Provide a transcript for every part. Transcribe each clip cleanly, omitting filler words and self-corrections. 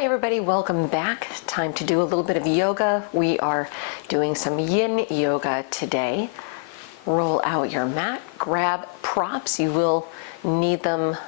Hi everybody, welcome back. Time to do a little bit of yoga. We are doing some Yin Yoga today. Roll out your mat, grab props. You will need them,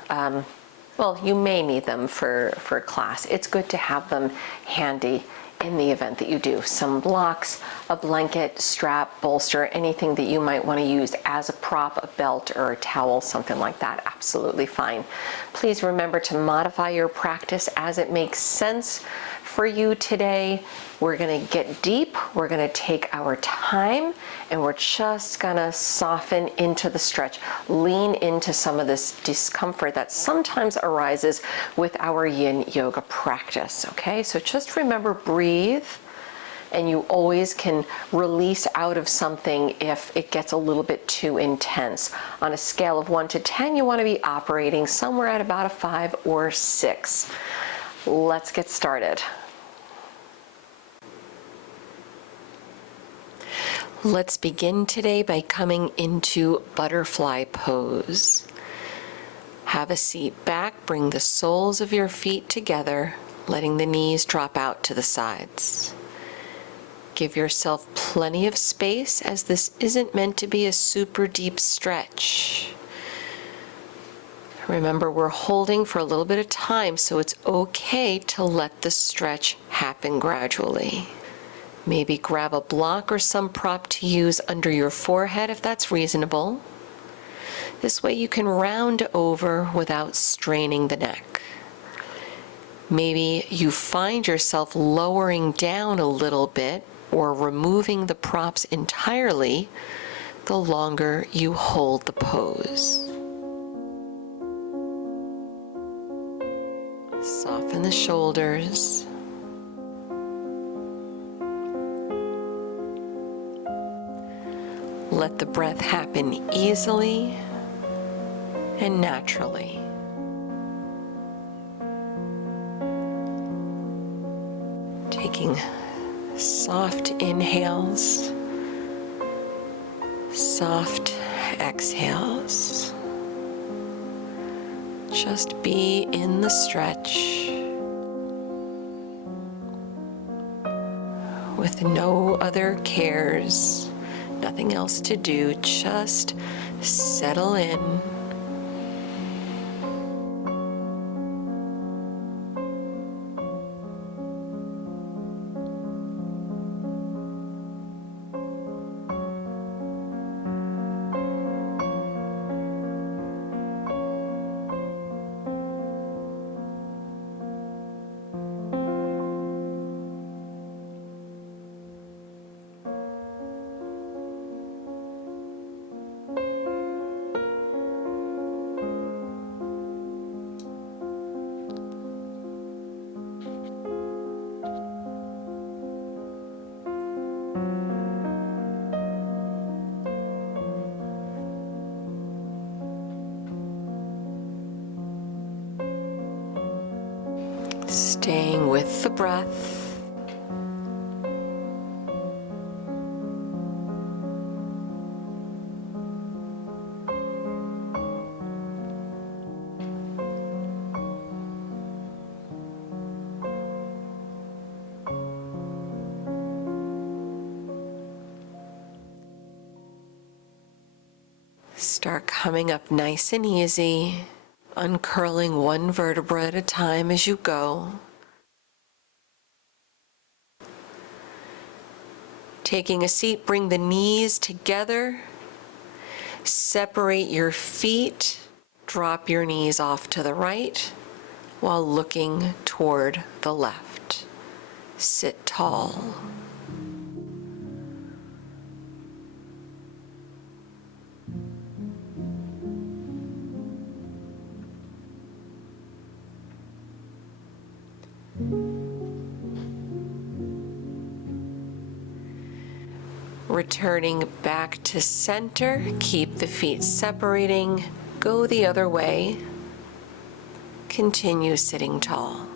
you may need them for class. It's good to have them handy in the event that you do. Some blocks, a blanket, strap, bolster, anything that you might want to use as a prop, a belt or a towel, something like that, absolutely fine. Please remember to modify your practice as it makes sense for you today. We're going to get deep, we're going to take our time, and we're just going to soften into the stretch, lean into some of this discomfort that sometimes arises with our Yin Yoga practice, okay? So just remember, breathe, and you always can release out of something if it gets a little bit too intense. On a scale of 1 to 10, you want to be operating somewhere at about a 5 or 6. Let's get started. Let's begin today by coming into butterfly pose. Have a seat back, bring the soles of your feet together, letting the knees drop out to the sides. Give yourself plenty of space, as this isn't meant to be a super deep stretch. Remember, we're holding for a little bit of time, so it's okay to let the stretch happen gradually. Maybe grab a block or some prop to use under your forehead if that's reasonable. This way you can round over without straining the neck. Maybe you find yourself lowering down a little bit or removing the props entirely the longer you hold the pose. Soften the shoulders. Let the breath happen easily and naturally. Taking soft inhales, soft exhales. Just be in the stretch with no other cares. Nothing else to do, just settle in. Staying with the breath. Start coming up nice and easy, uncurling one vertebra at a time as you go. Taking a seat, bring the knees together, separate your feet, drop your knees off to the right while looking toward the left. Sit tall. Returning back to center, keep the feet separating, go the other way, continue sitting tall.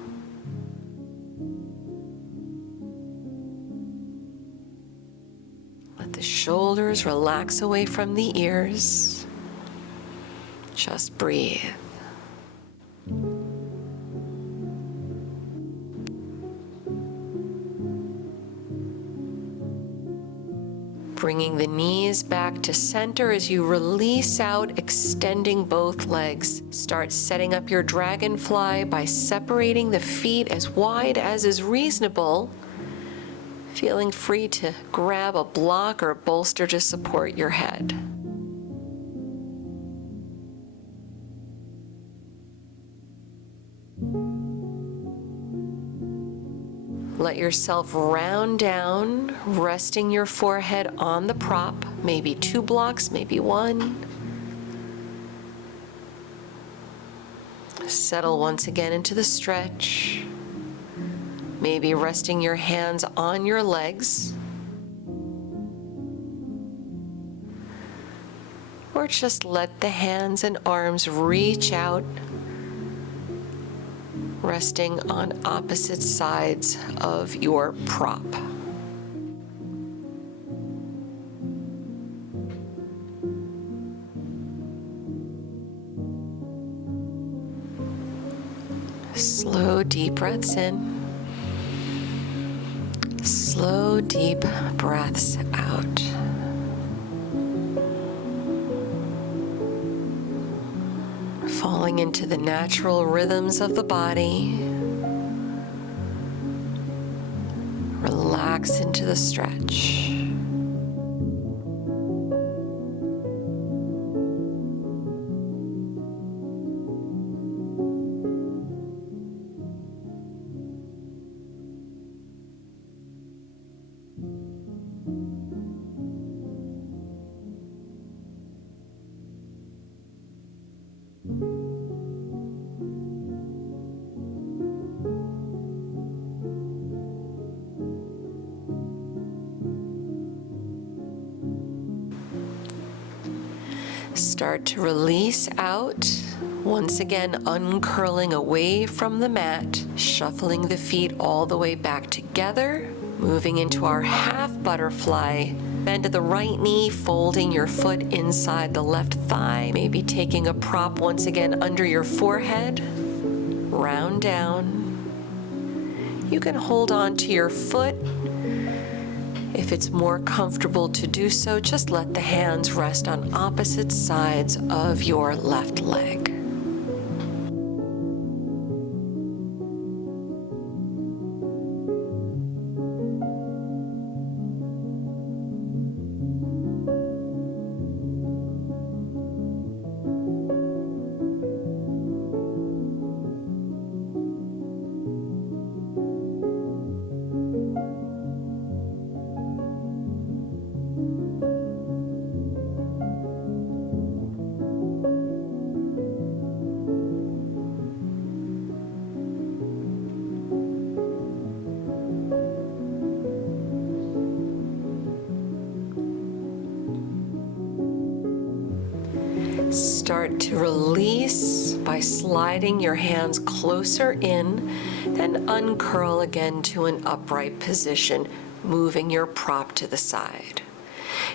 Let the shoulders relax away from the ears. Just breathe. Bringing the knees back to center as you release out, extending both legs. Start setting up your dragonfly by separating the feet as wide as is reasonable. Feeling free to grab a block or bolster to support your head. Let yourself round down, resting your forehead on the prop, maybe 2 blocks, maybe 1. Settle once again into the stretch. Maybe resting your hands on your legs. Or just let the hands and arms reach out, resting on opposite sides of your prop. Slow, deep breaths in. Slow, deep breaths out. Falling into the natural rhythms of the body. Relax into the stretch. Start to release out, once again uncurling away from the mat, shuffling the feet all the way back together, moving into our half butterfly. Bend at the right knee, folding your foot inside the left thigh, maybe taking a prop once again under your forehead, round down. You can hold on to your foot. If it's more comfortable to do so, just let the hands rest on opposite sides of your left leg. Start to release by sliding your hands closer in, then uncurl again to an upright position, moving your prop to the side.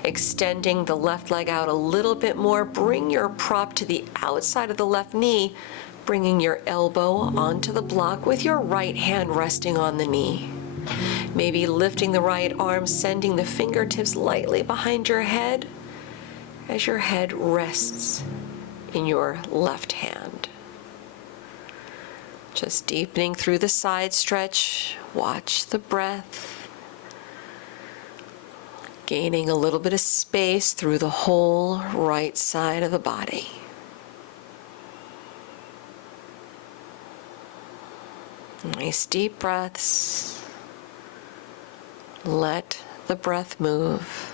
Extending the left leg out a little bit more, bring your prop to the outside of the left knee, bringing your elbow onto the block with your right hand resting on the knee. Maybe lifting the right arm, sending the fingertips lightly behind your head as your head rests in your left hand. Just deepening through the side stretch. Watch the breath. Gaining a little bit of space through the whole right side of the body. Nice deep breaths. Let the breath move.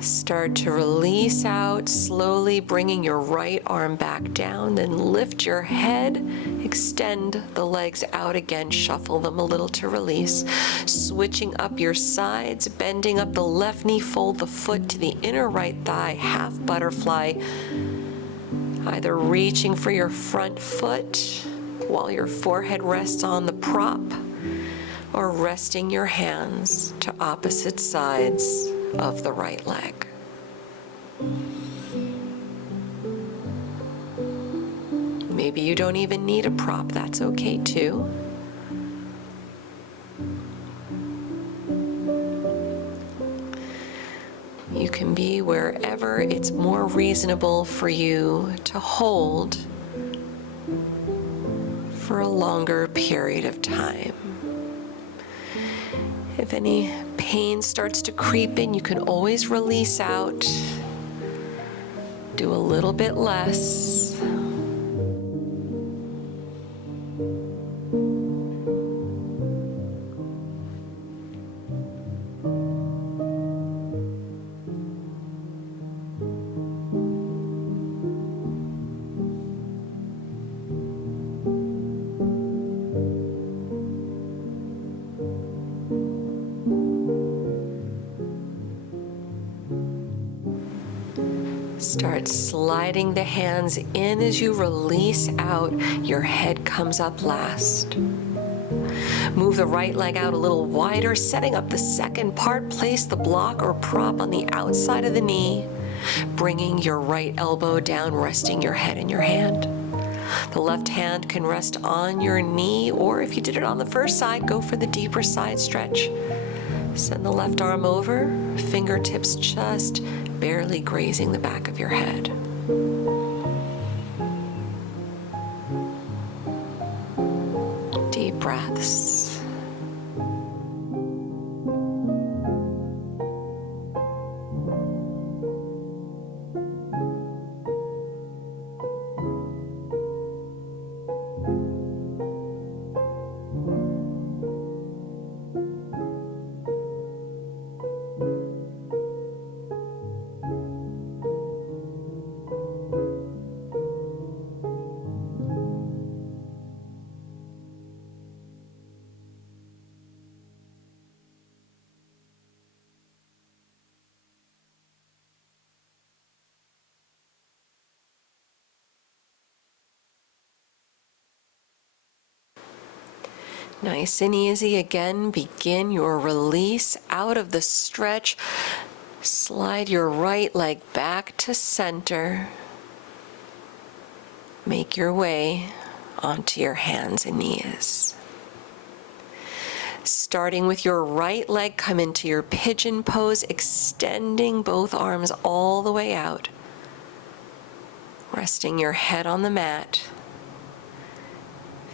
Start to release out, slowly bringing your right arm back down, then lift your head, extend the legs out again, shuffle them a little to release. Switching up your sides, bending up the left knee, fold the foot to the inner right thigh, half butterfly. Either reaching for your front foot while your forehead rests on the prop, or resting your hands to opposite sides of the right leg. Maybe you don't even need a prop, that's okay too. You can be wherever it's more reasonable for you to hold for a longer period of time. If any pain starts to creep in, you can always release out, do a little bit less. Start sliding the hands in as you release out. Your head comes up last. Move the right leg out a little wider, setting up the second part. Place the block or prop on the outside of the knee, bringing your right elbow down, resting your head in your hand. The left hand can rest on your knee, or if you did it on the first side, go for the deeper side stretch. Send the left arm over, fingertips just barely grazing the back of your head. Deep breaths. Nice and easy. Again, begin your release out of the stretch. Slide your right leg back to center. Make your way onto your hands and knees. Starting with your right leg, come into your pigeon pose, extending both arms all the way out. Resting your head on the mat.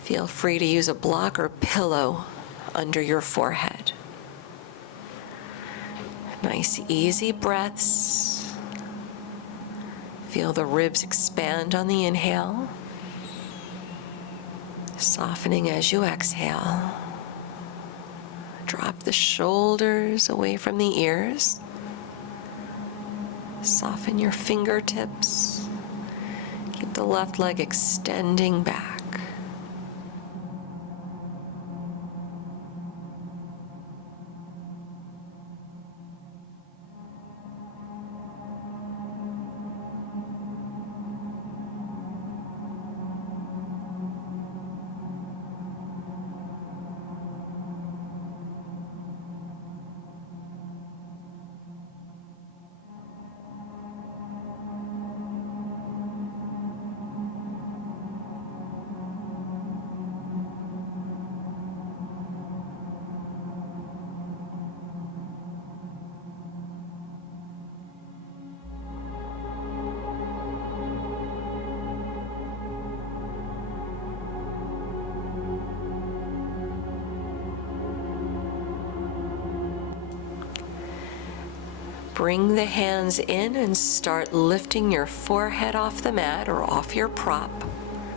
Feel free to use a block or pillow under your forehead. Nice, easy breaths. Feel the ribs expand on the inhale, softening as you exhale. Drop the shoulders away from the ears. Soften your fingertips. Keep the left leg extending back. Bring the hands in and start lifting your forehead off the mat or off your prop.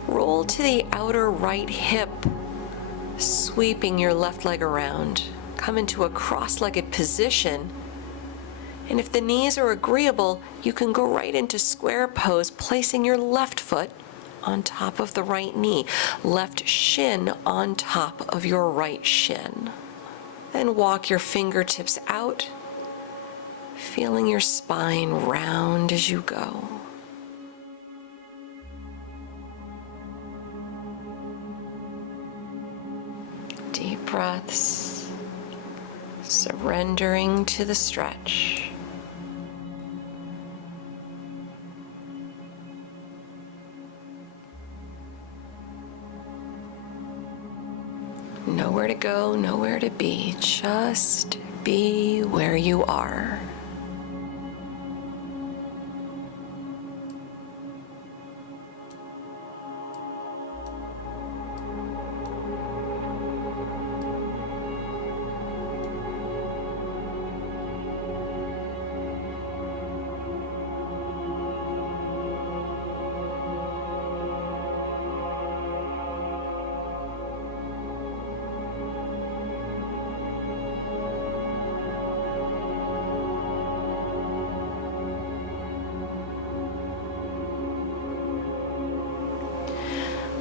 Roll to the outer right hip, sweeping your left leg around. Come into a cross-legged position. And if the knees are agreeable, you can go right into square pose, placing your left foot on top of the right knee, left shin on top of your right shin. Then walk your fingertips out, feeling your spine round as you go. breaths, surrendering to the stretch. Nowhere to go, nowhere to be. Just be where you are.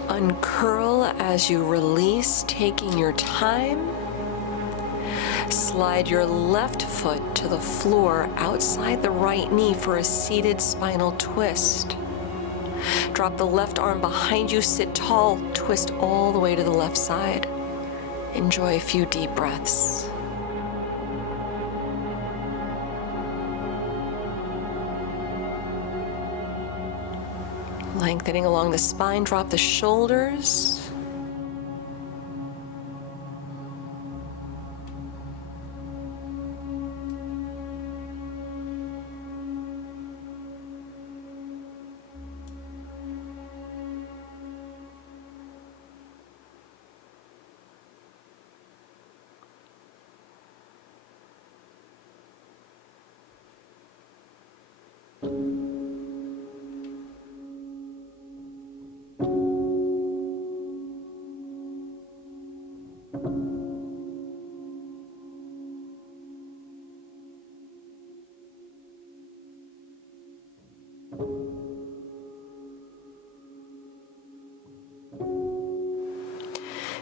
Uncurl as you release, taking your time. Slide your left foot to the floor outside the right knee for a seated spinal twist. Drop the left arm behind you, sit tall, twist all the way to the left side. Enjoy a few deep breaths. Lengthening along the spine, drop the shoulders.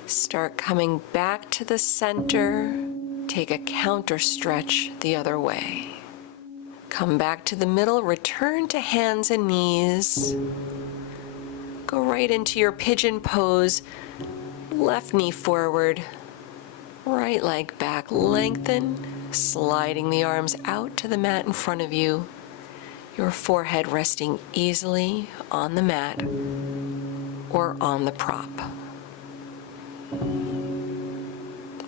Start coming back to the center. Take a counter stretch the other way. Come back to the middle, return to hands and knees. Go right into your pigeon pose. Left knee forward, right leg back, lengthen, sliding the arms out to the mat in front of you. Your forehead resting easily on the mat or on the prop.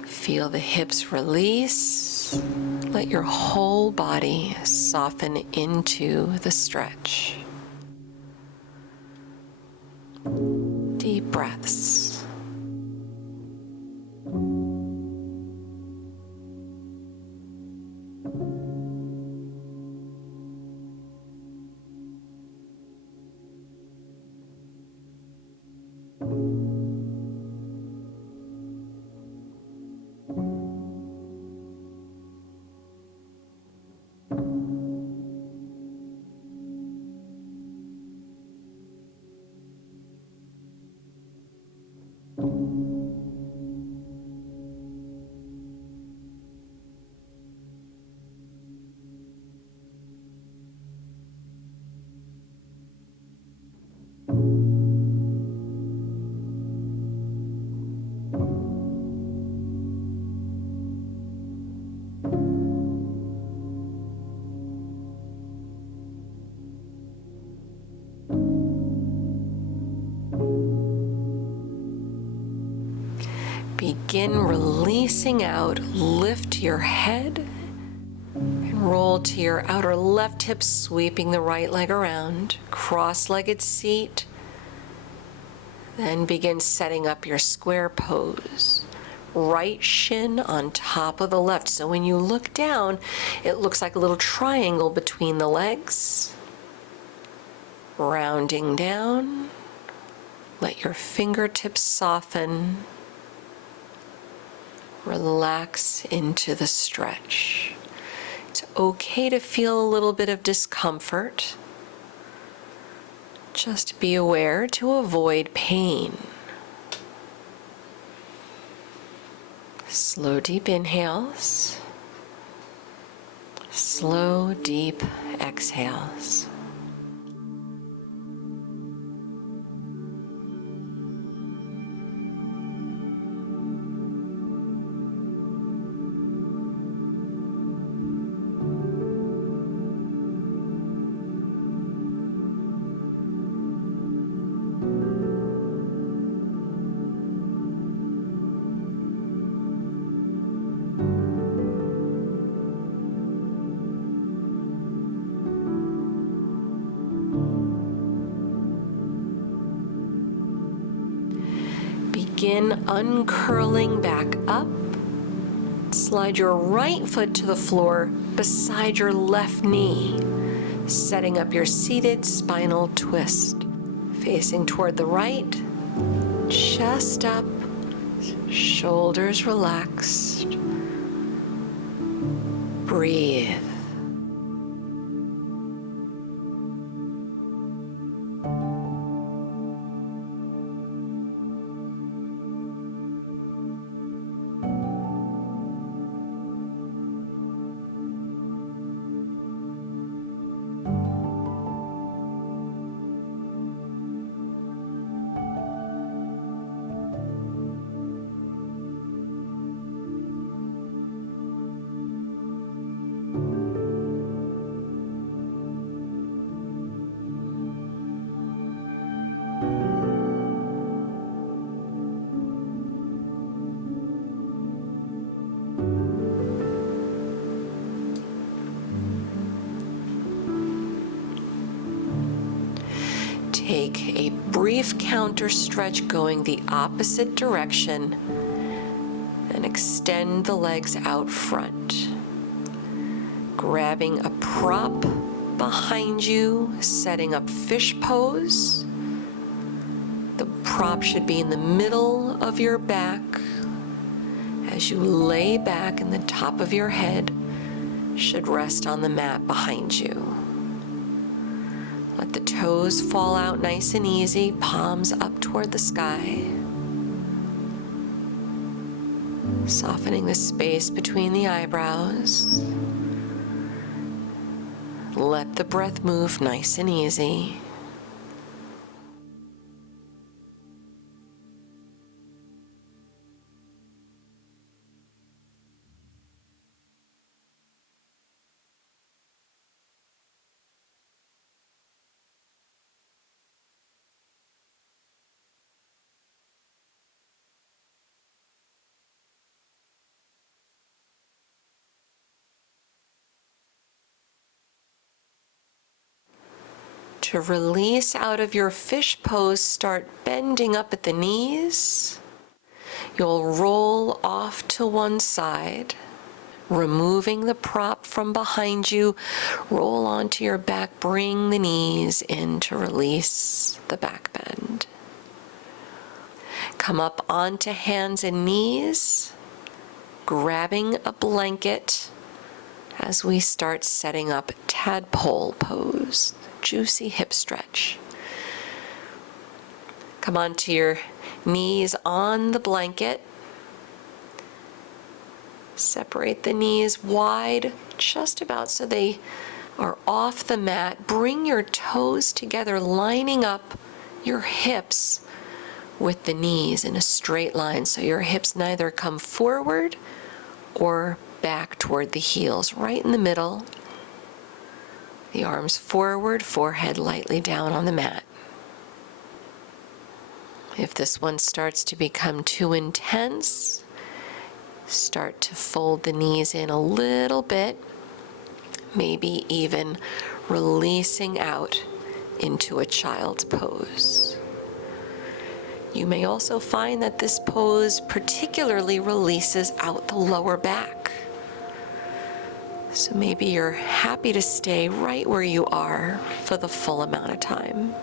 Feel the hips release. Let your whole body soften into the stretch. Deep breaths. Begin releasing out. Lift your head and roll to your outer left hip, sweeping the right leg around. Cross-legged seat. Then begin setting up your square pose. Right shin on top of the left. So when you look down, it looks like a little triangle between the legs. Rounding down. Let your fingertips soften. Relax into the stretch. It's okay to feel a little bit of discomfort. Just be aware to avoid pain. Slow, deep inhales. Slow, deep exhales. Begin uncurling back up. Slide your right foot to the floor beside your left knee, setting up your seated spinal twist. Facing toward the right, chest up, shoulders relaxed. Breathe. Take a brief counter stretch going the opposite direction and extend the legs out front. Grabbing a prop behind you, setting up fish pose. The prop should be in the middle of your back. As you lay back, and the top of your head should rest on the mat behind you. Let the toes fall out nice and easy, palms up toward the sky. Softening the space between the eyebrows. Let the breath move nice and easy. To release out of your fish pose, start bending up at the knees. You'll roll off to one side, removing the prop from behind you. Roll onto your back, bring the knees in to release the back bend. Come up onto hands and knees, grabbing a blanket as we start setting up tadpole pose. Juicy hip stretch. Come onto your knees on the blanket. Separate the knees wide, just about so they are off the mat. Bring your toes together, lining up your hips with the knees in a straight line, so your hips neither come forward or back toward the heels, right in the middle. The arms forward, forehead lightly down on the mat. If this one starts to become too intense, start to fold the knees in a little bit, maybe even releasing out into a child's pose. You may also find that this pose particularly releases out the lower back. So maybe you're happy to stay right where you are for the full amount of time.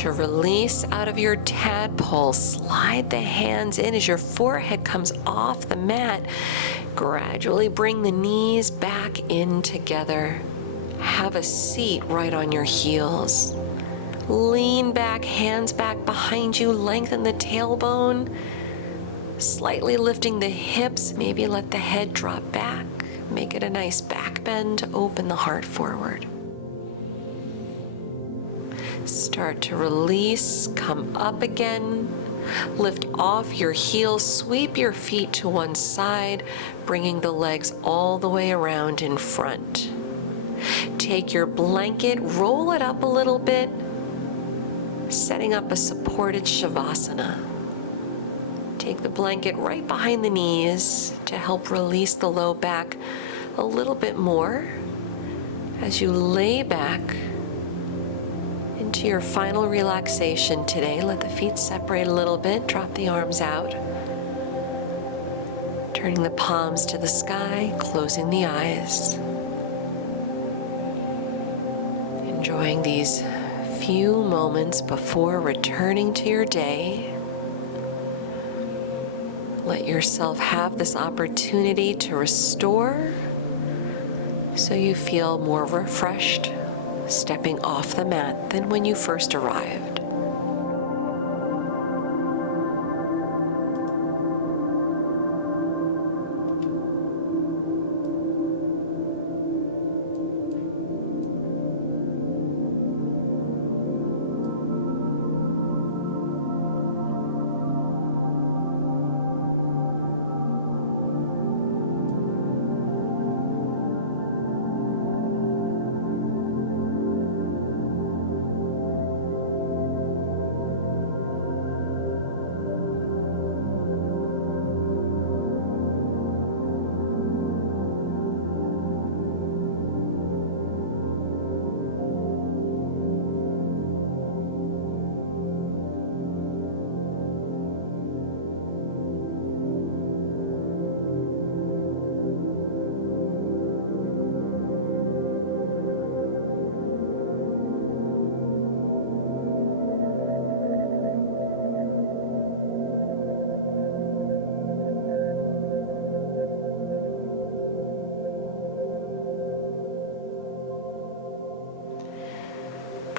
to release out of your tadpole. Slide the hands in as your forehead comes off the mat. Gradually bring the knees back in together. Have a seat right on your heels. Lean back, hands back behind you. Lengthen the tailbone. Slightly lifting the hips. Maybe let the head drop back. Make it a nice back bend. Open the heart forward. Start to release, come up again, lift off your heels, sweep your feet to one side, bringing the legs all the way around in front. Take your blanket, roll it up a little bit, setting up a supported Shavasana. Take the blanket right behind the knees to help release the low back a little bit more as you lay back into your final relaxation today. Let the feet separate a little bit, drop the arms out. Turning the palms to the sky, closing the eyes. Enjoying these few moments before returning to your day. Let yourself have this opportunity to restore so you feel more refreshed stepping off the mat than when you first arrived.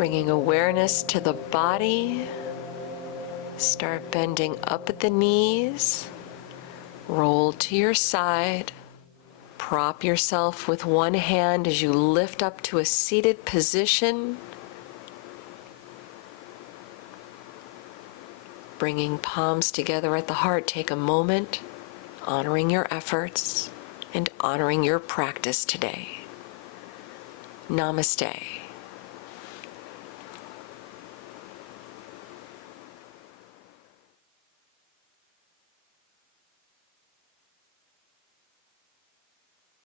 Bringing awareness to the body. Start bending up at the knees. Roll to your side. Prop yourself with one hand as you lift up to a seated position. Bringing palms together at the heart, take a moment, honoring your efforts and honoring your practice today. Namaste.